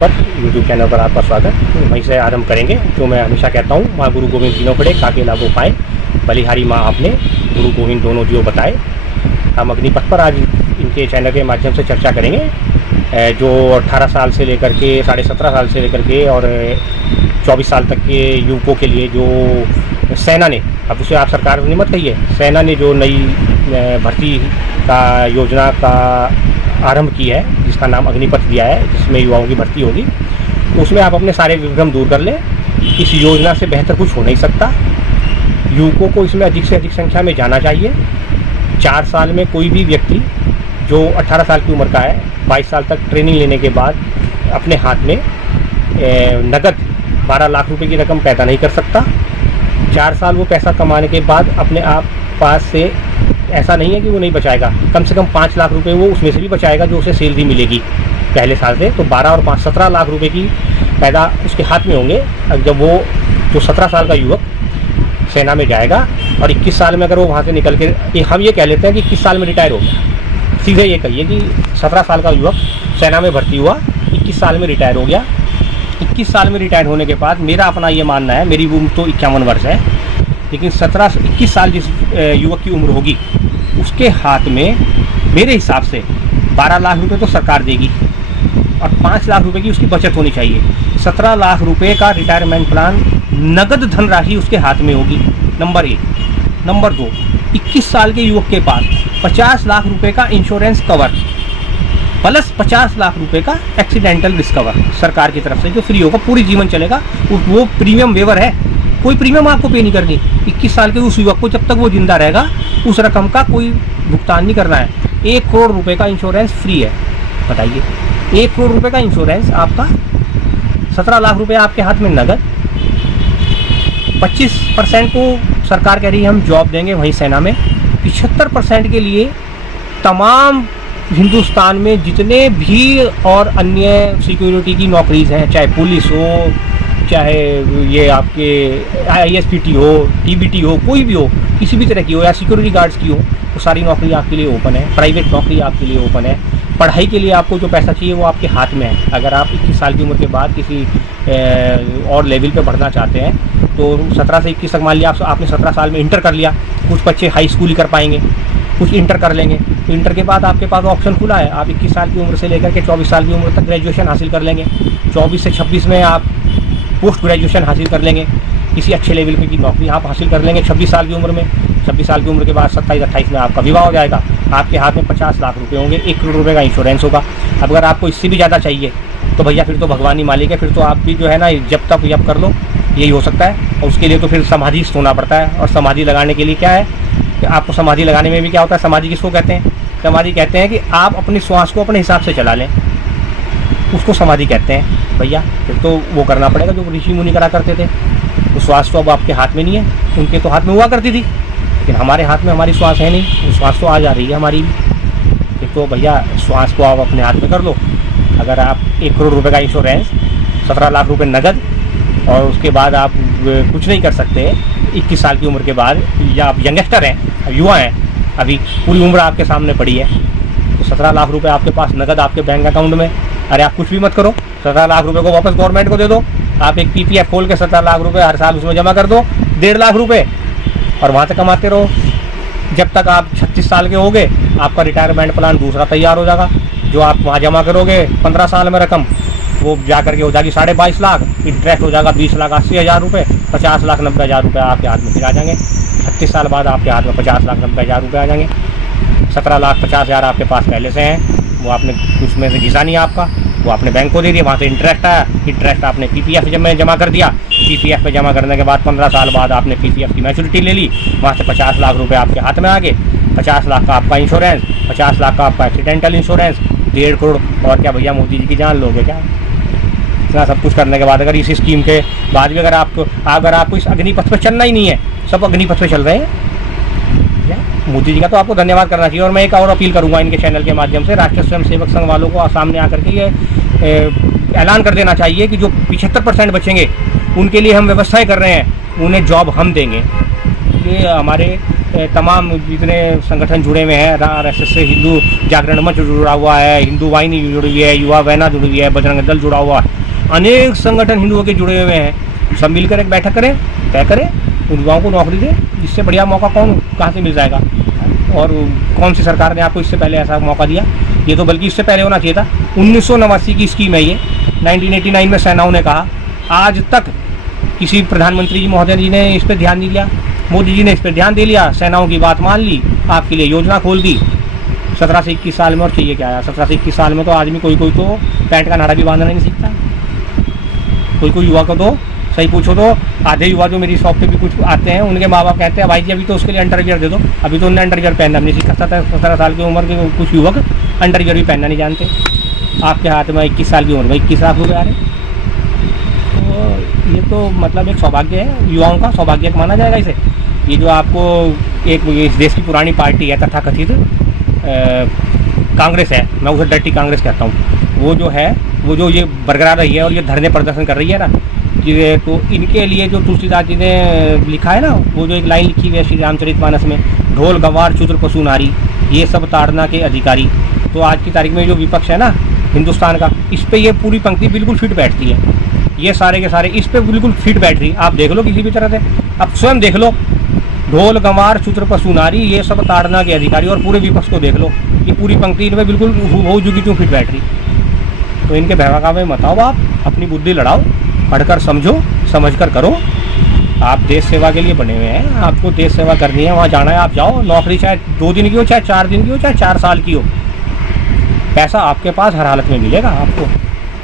पर YouTube channel पर आपका स्वागत। वहीं से आरंभ करेंगे जो मैं हमेशा कहता हूँ, माँ गुरु गोविंद तीनों पढ़े काके लागो पाए, बलिहारी माँ आपने गुरु गोविंद दोनों जियो बताए। हम अग्निपथ पर आज इनके चैनल के माध्यम से चर्चा करेंगे जो 18 साल से लेकर के 17.5 साल से लेकर के और 24 साल तक के युवकों के लिए जो सेना ने, अब उसे आप सरकार ने मत कहिए, सेना ने जो नई भर्ती का योजना का आरंभ की है, जिसका नाम अग्निपथ दिया है, जिसमें युवाओं की भर्ती होगी, तो उसमें आप अपने सारे विभ्रम दूर कर लें। इस योजना से बेहतर कुछ हो नहीं सकता। युवकों को इसमें अधिक से अधिक संख्या में जाना चाहिए। 4 साल में कोई भी व्यक्ति जो 18 साल की उम्र का है, 22 साल तक ट्रेनिंग लेने के बाद अपने हाथ में नगद 12 लाख रुपए की रकम पैदा नहीं कर सकता। 4 साल वो पैसा कमाने के बाद अपने आप पास से ऐसा नहीं है कि वो नहीं बचाएगा, कम से कम 5 लाख रुपए वो उसमें से भी बचाएगा जो उसे सैलरी मिलेगी पहले साल से। तो 12 और 5 17 लाख रुपए की पैदा उसके हाथ में होंगे जब वो जो 17 साल का युवक सेना में जाएगा। और 21 साल में अगर वो वहाँ से निकल के, हम ये कह लेते हैं कि 21 साल में रिटायर हो गया, सीधे ये कहिए कि 17 साल का युवक सेना में भर्ती हुआ, 21 साल में रिटायर हो गया। 21 साल में रिटायर होने के बाद मेरा अपना ये मानना है, मेरी उम्र तो 51 वर्ष है, लेकिन 21 साल जिस युवक की उम्र होगी उसके हाथ में मेरे हिसाब से 12 लाख रुपए तो सरकार देगी और 5 लाख रुपए की उसकी बचत होनी चाहिए। 17 लाख रुपए का रिटायरमेंट प्लान नगद धनराशि उसके हाथ में होगी, नंबर 1। नंबर 2, 21 साल के युवक के पास 50 लाख रुपए का इंश्योरेंस कवर प्लस 50 लाख रुपए का एक्सीडेंटल रिस्क कवर सरकार की तरफ से जो फ्री होगा, पूरी जीवन चलेगा। वो प्रीमियम वेवर है, कोई प्रीमियम आपको पे नहीं करनी। 21 साल के उस युवक को जब तक वो जिंदा रहेगा उस रकम का कोई भुगतान नहीं करना है। 1 करोड़ रुपए का इंश्योरेंस फ्री है। बताइए, 1 करोड़ रुपए का इंश्योरेंस आपका, 17 लाख रुपए आपके हाथ में नगद, 25% को सरकार कह रही है हम जॉब देंगे वहीं सेना में, 75% के लिए तमाम हिंदुस्तान में जितने भी और अन्य सिक्योरिटी की नौकरीज हैं, चाहे पुलिस हो, चाहे ये आपके ISPT हो, TBT हो, कोई भी हो, किसी भी तरह की हो, या सिक्योरिटी गार्ड्स की हो, वो सारी नौकरी आपके लिए ओपन है। प्राइवेट नौकरी आपके लिए ओपन है। पढ़ाई के लिए आपको जो पैसा चाहिए वो आपके हाथ में है। अगर आप 21 साल की उम्र के बाद किसी और लेवल पे पढ़ना चाहते हैं तो 17 से 21 तक, मान लिया आपने 17 साल में इंटर कर लिया, कुछ बच्चे हाई स्कूल ही कर पाएंगे, कुछ इंटर कर लेंगे, तो इंटर के बाद आपके पास ऑप्शन खुला है, आप 21 साल की उम्र से लेकर के 24 साल की उम्र तक ग्रेजुएशन हासिल कर लेंगे। 24 से 26 में आप पोस्ट ग्रेजुएशन हासिल कर लेंगे, किसी अच्छे लेवल पे की नौकरी आप हासिल कर लेंगे 26 साल की उम्र में। 26 साल की उम्र के बाद 27-28 में आपका विवाह हो जाएगा, आपके हाथ में 50 लाख रुपए होंगे, 1 करोड़ रुपए का इंश्योरेंस होगा। अब अगर आपको इससे भी ज़्यादा चाहिए तो भैया फिर तो भगवान ही मालिक है, फिर तो आप भी जो है ना जब तक जब कर लो, यही हो सकता है। और उसके लिए तो फिर समाधि होना पड़ता है, और समाधि लगाने के लिए क्या है कि आपको समाधि लगाने में भी क्या होता है, समाधि किसको कहते हैं? समाधि कहते हैं कि आप अपनी श्वास को अपने हिसाब से चला लें, उसको समाधि कहते हैं भैया। फिर तो वो करना पड़ेगा जो ऋषि मुनि करा करते थे। वो श्वास तो अब आपके हाथ में नहीं है, उनके तो हाथ में हुआ करती थी, लेकिन हमारे हाथ में हमारी श्वास है नहीं, वो श्वास तो आ जा रही है हमारी भी। फिर तो भैया श्वास को आप अपने हाथ में कर लो। अगर आप 1 करोड़ रुपए का इंश्योरेंस, 17 लाख रुपए नगद, और उसके बाद आप कुछ नहीं कर सकते 21 साल की उम्र के बाद, या आप यंगस्टर हैं, युवा हैं, अभी पूरी उम्र आपके सामने पड़ी है, तो 17 लाख रुपए आपके पास नगद आपके बैंक अकाउंट में। अरे आप कुछ भी मत करो, 17 लाख रुपए को वापस गवर्नमेंट को दे दो। आप एक PPF खोल के 17 लाख रुपए हर साल उसमें जमा कर दो, 1.5 लाख रुपए, और वहाँ से कमाते रहो जब तक आप 36 साल के होगे। आपका रिटायरमेंट प्लान दूसरा तैयार हो जाएगा, जो आप वहाँ जमा करोगे 15 साल में रकम, वो जा करके हो जाएगी 22.5 लाख, इंटरेस्ट हो जाएगा 20,80,000 रुपये, 50,90,000 रुपये आपके हाथ में फिर आ जाएंगे। 36 साल बाद आपके हाथ में 50,90,000 रुपये आ जाएंगे। 17,50,000 आपके पास पहले से हैं, वो आपने उसमें से घिसा नहीं आपका, वो आपने बैंक को दे दिया, वहाँ से इंटरेस्ट आया, इंटरेस्ट आपने PPF में जमा कर दिया। PPF में जमा करने के बाद 15 साल बाद आपने PPF की मैच्योरिटी ले ली, वहाँ से 50 लाख रुपए आपके हाथ में आ गए। 50 लाख का आपका इंश्योरेंस, 50 लाख का आपका एक्सीडेंटल इंश्योरेंस, 1.5 करोड़। और क्या भैया मोदी जी की जान लोगे क्या? इतना सब कुछ करने के बाद अगर इस स्कीम के बाद भी अगर आपको इस अग्निपथ पर चलना ही नहीं है, सब अग्निपथ पर चल रहे हैं, मोदी जी का तो आपको धन्यवाद करना चाहिए। और मैं एक और अपील करूंगा इनके चैनल के माध्यम से, राष्ट्रीय स्वयंसेवक संघ वालों को सामने आकर के ये ऐलान कर देना चाहिए कि जो 75% बचेंगे उनके लिए हम व्यवस्थाएं कर रहे हैं, उन्हें जॉब हम देंगे। ये हमारे तमाम जितने संगठन जुड़े हुए हैं, RSS से हिंदू जागरण मंच जुड़ा हुआ है, हिंदू वाहिनी जुड़ी हुई है, युवा वैना जुड़ी हुई है, बजरंग दल जुड़ा हुआ है, अनेक संगठन हिंदुओं के जुड़े हुए हैं। सब मिलकर एक बैठक करें, तय करें, उन युवाओं को नौकरी दें। इससे बढ़िया मौका कहाँ से मिल जाएगा? और कौन सी सरकार ने आपको इससे पहले ऐसा मौका दिया? ये तो बल्कि इससे पहले होना चाहिए था। 1989 की स्कीम है ये। 1989 में सेनाओं ने कहा, आज तक किसी प्रधानमंत्री जी महोदय जी ने इस पर ध्यान नहीं दिया। मोदी जी ने इस पर ध्यान दे लिया, सेनाओं की बात मान ली, आपके लिए योजना खोल दी। 17 से 21 साल में और चाहिए क्या आया? 17 से 21 साल में तो आदमी कोई तो पैंट का नाड़ा भी बांधना नहीं सीखता। कोई युवा को तो सही पूछो तो आधे युवा जो मेरी शॉप पे भी कुछ आते हैं, उनके माँ बाप कहते हैं भाई जी अभी तो उसके लिए अंडरवियर दे दो। अभी तो उन्हें अंडरवियर पहनना नहीं सीखा। 17 साल की उम्र के कुछ युवक अंडरवियर भी पहनना नहीं जानते। आपके हाथ में 21 साल की उम्र में 21 लाख रुपये आ रहे। तो ये तो मतलब एक सौभाग्य है, युवाओं का सौभाग्य माना जाएगा इसे। ये जो आपको एक इस देश की पुरानी पार्टी है तथाकथित कांग्रेस है, मैं उसे डर्टी कांग्रेस कहता हूँ, वो जो है वो जो ये बरकरार रही है और ये धरने प्रदर्शन कर रही है ना, ये तो इनके लिए जो तुलसीदास जी ने लिखा है ना, वो जो एक लाइन लिखी हुई है श्री रामचरितमानस में, ढोल गंवार चूत्र पशु नारी ये सब ताड़ना के अधिकारी। तो आज की तारीख में जो विपक्ष है ना हिंदुस्तान का, इस पे ये पूरी पंक्ति बिल्कुल फिट बैठती है। ये सारे के सारे इस पे बिल्कुल फिट बैठ रही। आप देख लो किसी भी तरह से, आप स्वयं देख लो, ढोल गंवार चूत्र पशु नारी ये सब ताड़ना के अधिकारी, और पूरे विपक्ष को देख लो, ये पूरी पंक्ति इनमें बिल्कुल हो जुगी क्यों फिट बैठ रही। तो इनके बहकावे में मत आओ, आप अपनी बुद्धि लड़ाओ, पढ़कर समझो, समझकर करो। आप देश सेवा के लिए बने हुए हैं, आपको देश सेवा करनी है, वहाँ जाना है, आप जाओ। नौकरी चाहे 2 दिन की हो, चाहे 4 दिन की हो, चाहे 4 साल की हो, पैसा आपके पास हर हालत में मिलेगा आपको।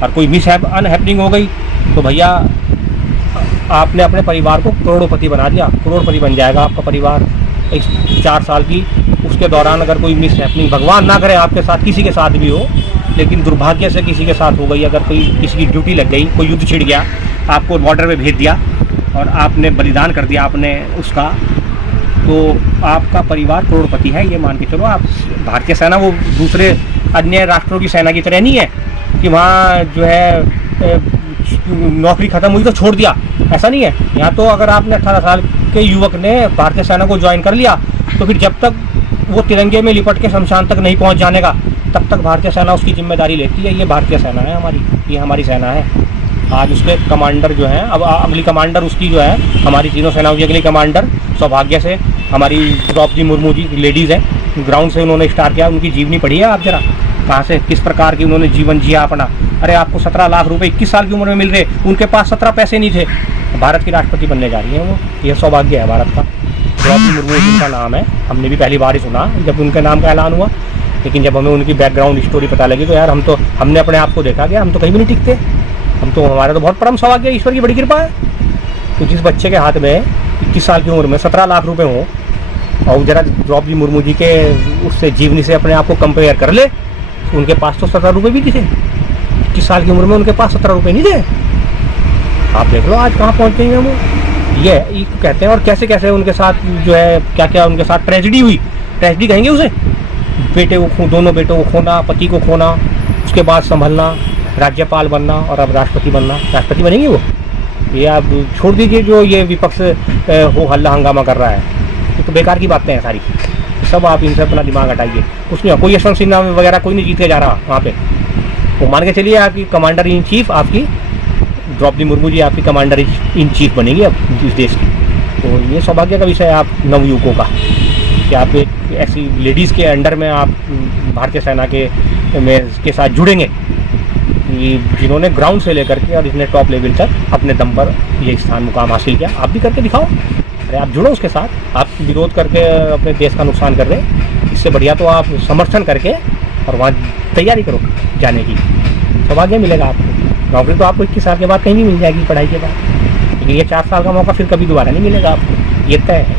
और कोई मिस अनहैपनिंग हो गई तो भैया आपने अपने परिवार को करोड़पति बना दिया, करोड़पति बन जाएगा आपका परिवार इस 4 साल की। उसके दौरान अगर कोई मिस हैपनिंग, भगवान ना करे आपके साथ, किसी के साथ भी हो, लेकिन दुर्भाग्य से किसी के साथ हो गई, अगर कोई किसी की ड्यूटी लग गई, कोई युद्ध छिड़ गया, आपको बॉर्डर पे भेज दिया और आपने बलिदान कर दिया आपने उसका, तो आपका परिवार करोड़पति है, ये मान के चलो। आप भारतीय सेना वो दूसरे अन्य राष्ट्रों की सेना की तरह नहीं है कि वहाँ जो है नौकरी खत्म हुई तो छोड़ दिया, ऐसा नहीं है। यहाँ तो अगर आपने 18 साल के युवक ने भारतीय सेना को ज्वाइन कर लिया, तो फिर जब तक वो तिरंगे में लिपट के शमशान तक नहीं पहुँच जाने का, तब तक भारतीय सेना उसकी जिम्मेदारी लेती है। ये भारतीय सेना है हमारी, ये हमारी सेना है। आज उसके कमांडर जो हैं, अब अगली कमांडर उसकी जो है, हमारी तीनों सेनाओं की अगली कमांडर सौभाग्य से हमारी द्रौपदी मुर्मू जी लेडीज़ हैं। ग्राउंड से उन्होंने स्टार्ट किया, उनकी जीवनी पढ़ी है आप जरा, कहाँ से किस प्रकार की उन्होंने जीवन जिया अपना। अरे आपको 17 लाख रुपए 21 साल की उम्र में मिल रहे, उनके पास 17 पैसे नहीं थे। भारत की राष्ट्रपति बनने जा रही हैं वो, ये सौभाग्य है भारत का। द्रौपदी मुर्मू जिनका नाम है, हमने भी पहली बार ही सुना जब उनके नाम का ऐलान हुआ, लेकिन जब हमें उनकी बैकग्राउंड स्टोरी पता लगी तो यार हमने अपने आप को देखा कि हम तो कहीं भी नहीं टिकते। हमारा तो बहुत परम सौभाग्य, ईश्वर की बड़ी कृपा है। तो जिस बच्चे के हाथ में 21 साल की उम्र में 17 लाख रुपए हों, और जरा द्रौपदी मुर्मू जी के उससे जीवनी से अपने आप को कंपेयर कर ले, तो उनके पास तो 17 रुपये भी नहीं थे। 21 साल की उम्र में उनके पास 17 रुपये नहीं थे। आप देख लो आज कहाँ पहुँच गई हैं वो। ये कहते हैं, और कैसे कैसे उनके साथ जो है क्या क्या उनके साथ ट्रेजिडी हुई, ट्रेजिडी कहेंगे उसे। बेटे को दोनों बेटों को खोना, पति को खोना, उसके बाद संभलना, राज्यपाल बनना और अब राष्ट्रपति बनना। राष्ट्रपति बनेंगे वो। ये आप छोड़ दीजिए जो ये विपक्ष हो हल्ला हंगामा कर रहा है, ये तो बेकार की बातें हैं सारी। सब आप इनसे अपना दिमाग हटाइए। कुछ नहीं, कोई यशवंत सिन्हा वगैरह कोई नहीं जीत के जा रहा वहाँ पे। वो मान के चलिए आपकी कमांडर इन चीफ, आपकी द्रौपदी मुर्मू जी आपकी कमांडर इन चीफ बनेगी अब इस देश की। तो ये सौभाग्य का विषय है आप नवयुवकों का कि आप एक ऐसी लेडीज़ के अंडर में आप भारतीय सेना के साथ जुड़ेंगे जिन्होंने ग्राउंड से लेकर के और इतने टॉप लेवल तक अपने दम पर ये स्थान मुकाम हासिल किया। आप भी करके दिखाओ। अरे आप जुड़ो उसके साथ, आप विरोध करके अपने देश का नुकसान कर रहे, इससे बढ़िया तो आप समर्थन करके और वहाँ तैयारी करो जाने की, सौभाग्य मिलेगा आपको। नौकरी तो आपको 21 साल के बाद कहीं भी मिल जाएगी पढ़ाई के बाद, लेकिन ये 4 साल का मौका फिर कभी दोबारा नहीं मिलेगा आपको, ये तय है।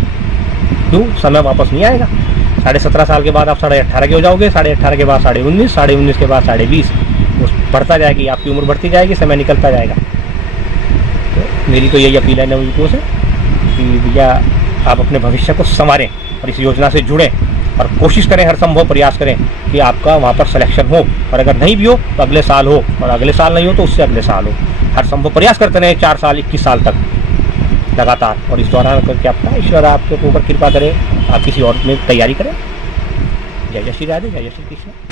क्यों? समय वापस नहीं आएगा। 17.5 साल के बाद आप 18.5 के हो जाओगे, 18.5 के बाद 19.5, 19.5 के बाद 20.5, बढ़ता जाएगी, आपकी उम्र बढ़ती जाएगी, समय निकलता जाएगा। तो मेरी तो यही अपील है नवयुवकों से कि भैया आप अपने भविष्य को संवारें और इस योजना से जुड़ें और कोशिश करें, हर संभव प्रयास करें कि आपका वहाँ पर सिलेक्शन हो, और अगर नहीं भी हो तो अगले साल हो, और अगले साल नहीं हो तो उससे अगले साल हो। हर संभव प्रयास करते रहें 4 साल 21 साल तक। लगातार, और इस दौरान अगर क्या पता ईश्वर आपके ऊपर कृपा करे, आप किसी और में तैयारी करें। जय जय श्री राधे, जय जय श्री कृष्ण।